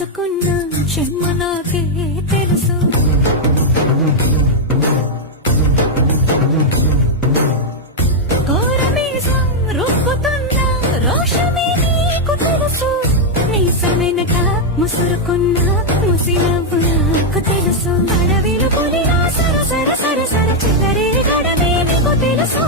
దాచుకున్న చెమ్మ నాకే తెలుసు. కోరమీసం రుక్కుతున్న రోషమే నీకు తెలుసు. నీసం వెనక ముసురుకున్న ముసినవ్వు నాకు తెలుసు. అడవిలు పులిలా సర సర సర సర చిల్లరే గడమే నీకు తెలుసు.